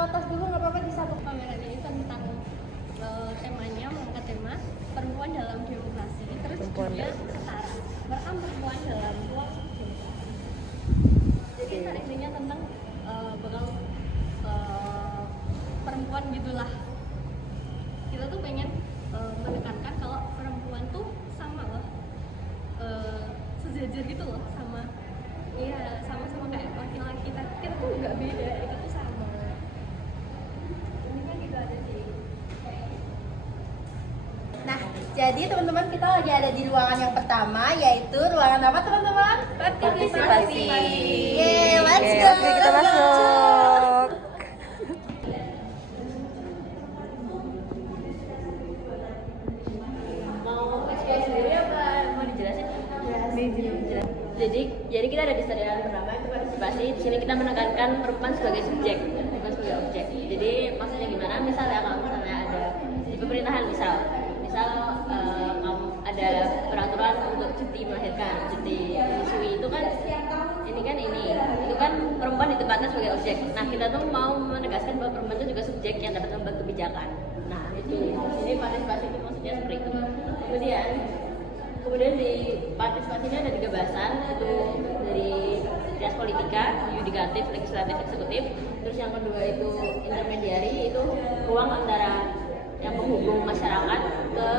taruh tas dulu nggak apa-apa, disabuk. Pameran ini tentang temanya mengangkat tema perempuan dalam demokrasi, terus judulnya setara, merekam perempuan dalam ruang demokrasi. Jadi intinya tentang bakal perempuan gitulah. Kita tuh pengen menekankan kalau perempuan tuh sama loh, sejajar gitu loh sama, iya sama-sama kayak laki-laki. Kita tuh nggak beda, kita tuh sama. Ini kan gitu ada sih. Nah, jadi teman-teman kita lagi ada di ruangan yang pertama, yaitu ruangan apa teman-teman? Partisipasi. Yeay, let's go. Oke, kita masuk. Mau explain sendiri apa mau dijelasin? Jadi kita ada di stadion pertama itu partisipasi. Di sini kita menekankan perempuan sebagai subjek, bukan sebagai objek. Jadi maksudnya gimana? Misalnya kalau misalnya ada di pemerintahan, misal kamu ada peraturan untuk cuti melahirkan, cuti menyusui, itu kan itu kan perempuan ditempatkan sebagai objek. Nah, kita tuh mau menegaskan bahwa perempuan itu juga subjek yang dapat membuat kebijakan. Nah, itu ini partisipasi itu maksudnya seperti itu. Kemudian di partisipasi ini ada 3 bahasan, itu dari trias politika, yudikatif, legislatif, eksekutif. Terus yang kedua itu intermediari, itu ruang antara yang menghubung masyarakat ke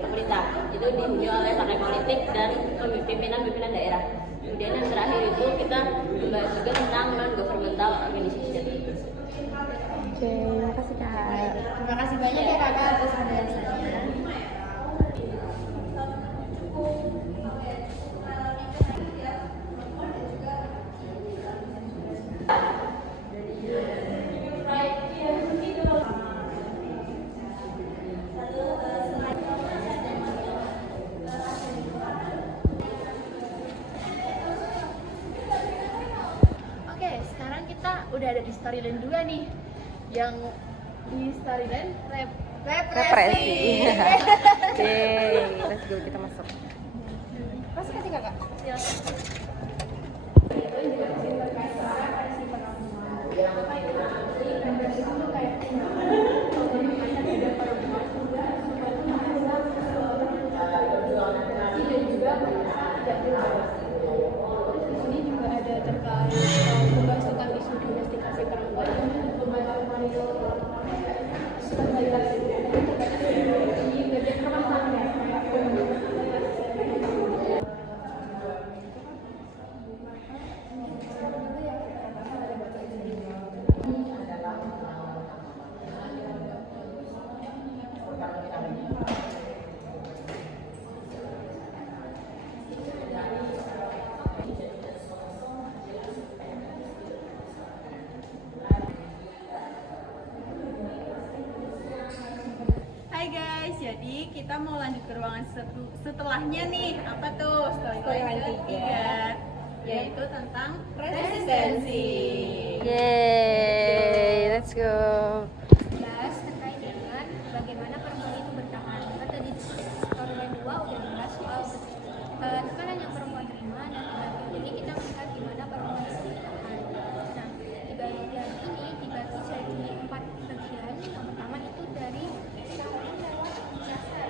pemerintah. Itu dihuni oleh partai politik dan pimpinan-pimpinan daerah. Kemudian yang terakhir itu kita membahas juga tentang non-governmental organization. Oke, makasih Kak. Terima kasih banyak ya kakak atas penjelasannya. Oke, sekarang kita udah ada di Storyland 2 nih. Yang di Storyland represi. Oke, let's go, kita masuk. Masuk aja kakak. Ini juga ada terkait pembahasan isu domestikasi perempuan. Di bagian rumah tangga. Hai guys, jadi kita mau lanjut ke ruangan setelahnya nih. Apa tuh? Storyline 3, yaitu tentang resistensi. Yeay, let's go. Bahas terkait dengan bagaimana perempuan itu bertahan. Kan tadi storyline 2 udah bahas soal tekanan yang perempuan terima dan ini kita melihat gimana perempuan itu bertahan. Nah, di bagian ini dibagi jadi 4 bagian. Yang pertama itu dari perempuan lewat jasa.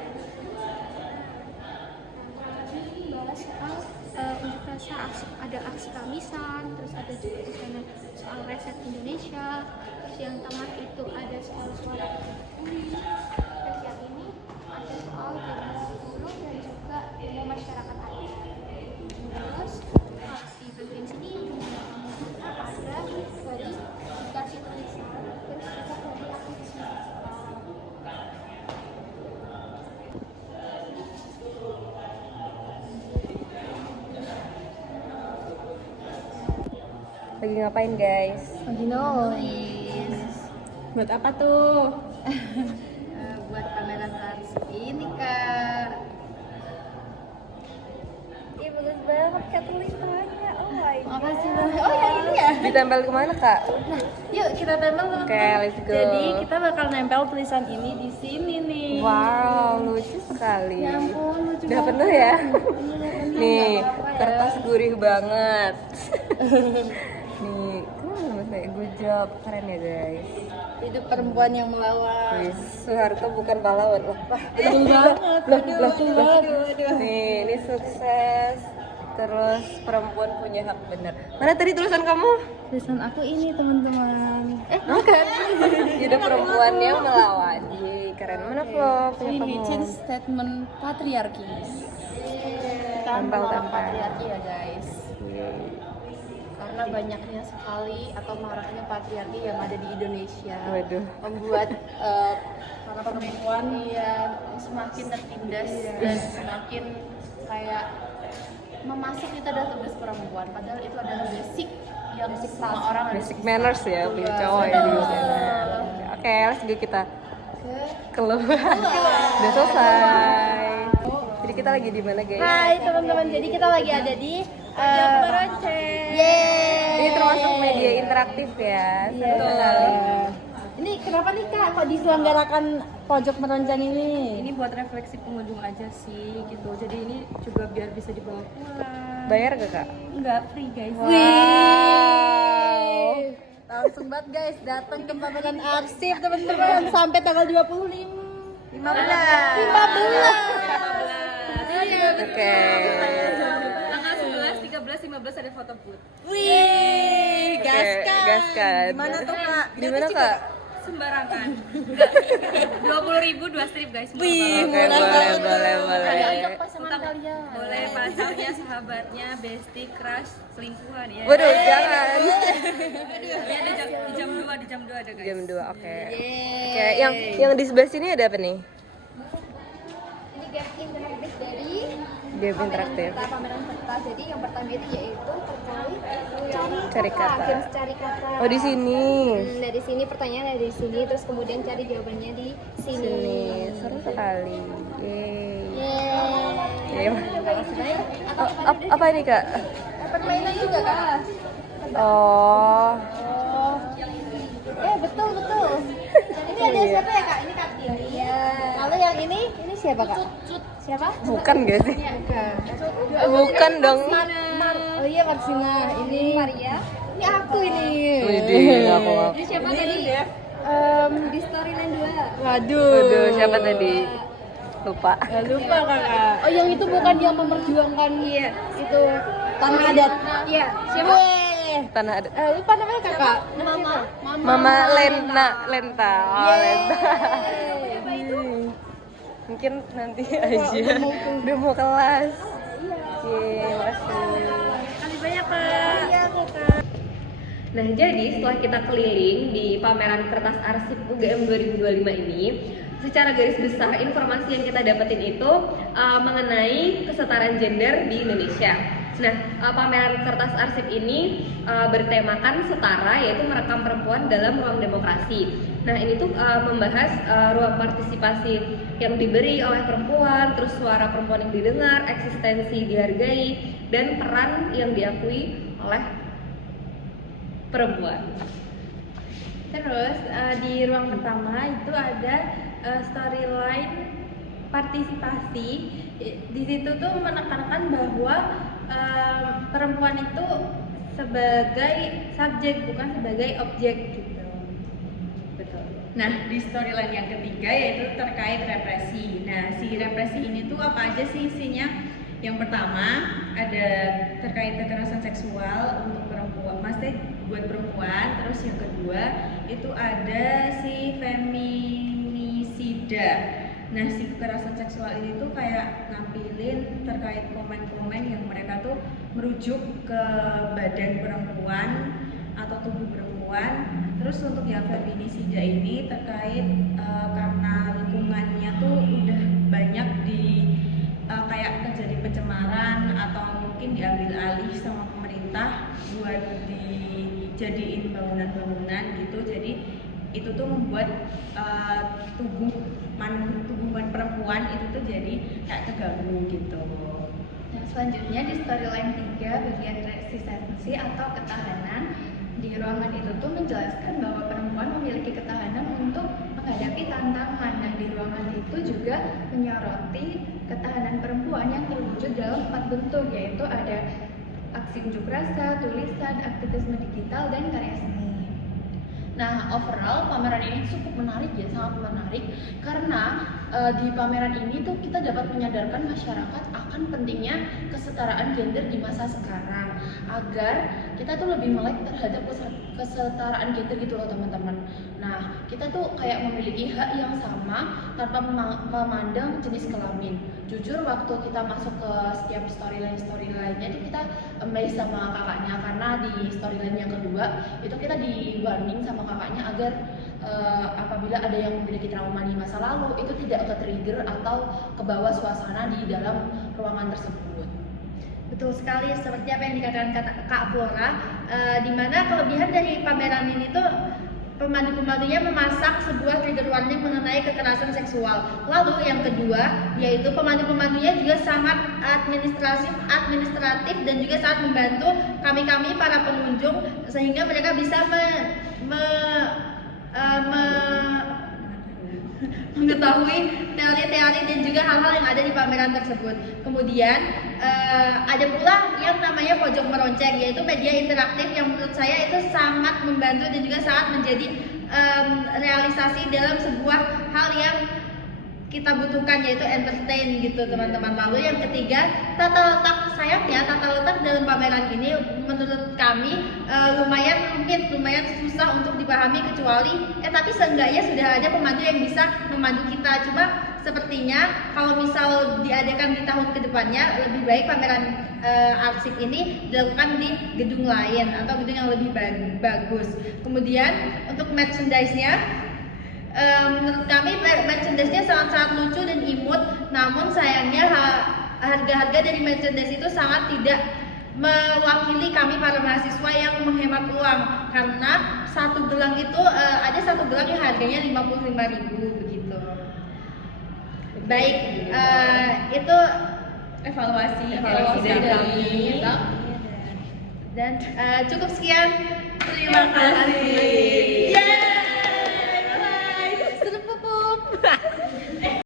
Ini bahas soal unjuk rasa, ada aksi Kamisan, terus ada juga di sana soal Reset Indonesia, terus yang tengah itu ada soal suara ini, terus yang ini ada soal generasi buruh dan juga ilmu masyarakat adat. Terus di bagian sini ada verifikasi tulisan, terus juga dari aktivisme. Lagi ngapain guys? Lagi nulis. Buat apa tuh? Buat pameran arsip ini Kak. Ih, bagus banget Kak tulisannya. Oh my god. Makasih banget. Oh yang ini ya? Ditempel kemana Kak? Nah, yuk kita tempel teman-teman. Oke, let's go. Jadi kita bakal nempel tulisan ini di sini nih. Wow, lucu sekali. Ya ampun, lucu Udah banget. penuh ya? Ini Nih, nggak apa-apa ya. kertas gurih banget. Nih, kenapa kayak Good job, keren ya guys. Hidup perempuan yang melawan. Wih, Soeharto bukan pahlawan. Wah, Betul banget. Aduh. nih, ini sukses. Terus perempuan punya hak benar. Mana tadi tulisan kamu? Tulisan aku ini teman-teman. Bukan. Hidup perempuan yang melawan. Yeay, keren. Mana Flo? Punya Ini kamu. change statement patriarki. Kita Tempel, melawan tempel. patriarki ya guys. Yeay. Karena banyaknya sekali atau maraknya patriarki yang ada di Indonesia. Waduh. Membuat para perempuan yang semakin tertindas dan semakin kayak memasak itu adalah tugas perempuan, padahal itu adalah basic yang semua orang harus Basic manners ya, punya cowok ya di sana. Oke, let's go kita keluar. Udah selesai. Jadi kita lagi di mana guys? Hai teman-teman, jadi kita lagi ada di Yeay. Ini termasuk media interaktif ya. Seru sekali. Ini kenapa nih Kak kok diselenggarakan pojok meronjang ini? Ini buat refleksi pengunjung aja sih gitu. Jadi ini juga biar bisa dibawa pulang. Bayar gak kak? Enggak, free guys. Wow. Langsung banget guys, datang ke pameran arsip teman-teman sampai tanggal 15. Oke. Tanggal 11, 13, 15 ada foto booth. Wih, gaskan. Gaskan. Gimana tuh Kak? Di mana kak? Sembarangan. Enggak. 20.000 2 strip guys. Wih, Oke, boleh. Pasangan kalian. Boleh pacarnya, sahabatnya, bestie, crush, selingkuhan ya. Waduh, jangan. Iya ada di jam 2 ada guys. Jam 2, oke. Oke, yang di sebelah sini ada apa nih? Ini game interaktif dari Game interaktif. pameran kata. Jadi yang pertama itu yaitu terkait Cari kata. games cari kata. Oh, di sini. Dari sini pertanyaan dari sini, terus kemudian cari jawabannya di sini. Sini. Seru sekali. Yeay. Yeay. Yeay. Apa ini kak? Permainan juga Kak. Oh. Betul. Ini ada siapa ya Kak? Ini Kak Tini. Iya. Lalu yang ini siapa Kak? Siapa? Bukan gak sih? Bukan. Bukan dong. Oh iya Marsina. Ini Maria. Ini aku ini. Widih, aku. Ini siapa tadi? Di Storyline 2. Waduh, siapa tadi? Lupa. Lupa Kakak. Oh yang itu bukan yang memperjuangkan itu tanah adat. Iya. Siapa? Tanah ada. Lupa namanya Kakak. Mama Lenta. Oh, Lenta. Mungkin nanti aja. Udah mau kelas. Yeay, makasih. Makasih banyak Kak. Iya Kakak. Nah, jadi setelah kita keliling di pameran kertas arsip UGM 2025 ini, secara garis besar informasi yang kita dapetin itu mengenai kesetaraan gender di Indonesia. Nah, pameran kertas arsip ini bertemakan setara, yaitu merekam perempuan dalam ruang demokrasi. Nah, ini tuh membahas ruang partisipasi yang diberi oleh perempuan, terus suara perempuan yang didengar, eksistensi dihargai, dan peran yang diakui oleh perempuan. Terus di ruang pertama itu ada storyline partisipasi. Di situ tuh menekankan bahwa perempuan itu sebagai subjek bukan sebagai objek gitu. Betul. Nah, di storyline yang ketiga yaitu terkait represi. Nah, si represi ini tuh apa aja sih isinya? Yang pertama ada terkait kekerasan seksual untuk perempuan, maksudnya buat perempuan. Terus yang kedua itu ada si feminisida. Nah, si kekerasan seksual ini tuh kayak nampilin terkait komen-komen yang mereka tuh merujuk ke badan perempuan atau tubuh perempuan. Terus untuk yang feminisida ini terkait karena lingkungannya tuh udah banyak kayak terjadi pencemaran atau mungkin diambil alih sama pemerintah buat dijadiin bangunan-bangunan gitu. Jadi itu tuh membuat tubuh perempuan itu tuh jadi kayak terganggu gitu. Nah, selanjutnya di storyline 3 bagian resistensi atau ketahanan. Di ruangan itu tuh menjelaskan bahwa perempuan memiliki ketahanan untuk menghadapi tantangan. Nah, di ruangan itu juga menyoroti ketahanan perempuan yang terwujud dalam 4 bentuk, yaitu ada aksi unjuk rasa, tulisan, aktivisme digital, dan karya seni. Nah, overall pameran ini cukup menarik ya, sangat menarik karena di pameran ini tuh kita dapat menyadarkan masyarakat akan pentingnya kesetaraan gender di masa sekarang agar kita tuh lebih melek terhadap kesetaraan gender gitu loh teman-teman. Nah, kita tuh kayak memiliki hak yang sama tanpa memandang jenis kelamin. Jujur waktu kita masuk ke setiap storyline-nya itu kita amazed sama kakaknya karena di storyline yang kedua itu kita di warning sama kakaknya agar apabila ada yang memiliki trauma di masa lalu itu tidak ke-trigger atau kebawa suasana di dalam ruangan tersebut. Betul sekali, seperti apa yang dikatakan Kak Flora, di mana kelebihan dari pameran ini tuh pemandu-pemandunya memasak sebuah trigger warning mengenai kekerasan seksual. Lalu yang kedua, yaitu pemandu-pemandunya juga sangat administratif dan juga sangat membantu kami para pengunjung sehingga mereka bisa mengetahui teori-teori dan juga hal-hal yang ada di pameran tersebut. Kemudian ada pula yang namanya pojok meronceng, yaitu media interaktif yang menurut saya itu sangat membantu dan juga sangat menjadi realisasi dalam sebuah hal yang kita butuhkan, yaitu entertain gitu teman-teman. Lalu yang ketiga, tata letak. Sayangnya tata letak dalam pameran ini menurut kami lumayan rumit, lumayan susah untuk dipahami kecuali tapi seenggaknya sudah ada pemandu yang bisa memandu kita. Cuma sepertinya kalau misal diadakan di tahun kedepannya lebih baik pameran arsip ini dilakukan di gedung lain atau gedung yang lebih bagus. Kemudian untuk merchandise-nya, menurut kami merchandise-nya sangat-sangat lucu dan imut, namun sayangnya harga-harga dari merchandise itu sangat tidak mewakili kami para mahasiswa yang menghemat uang karena satu gelang itu ada satu gelang yang harganya 55.000 begitu. Baik, itu evaluasi dari kami. Dan cukup sekian. Terima kasih. Yeay! Bye! Serupupuk!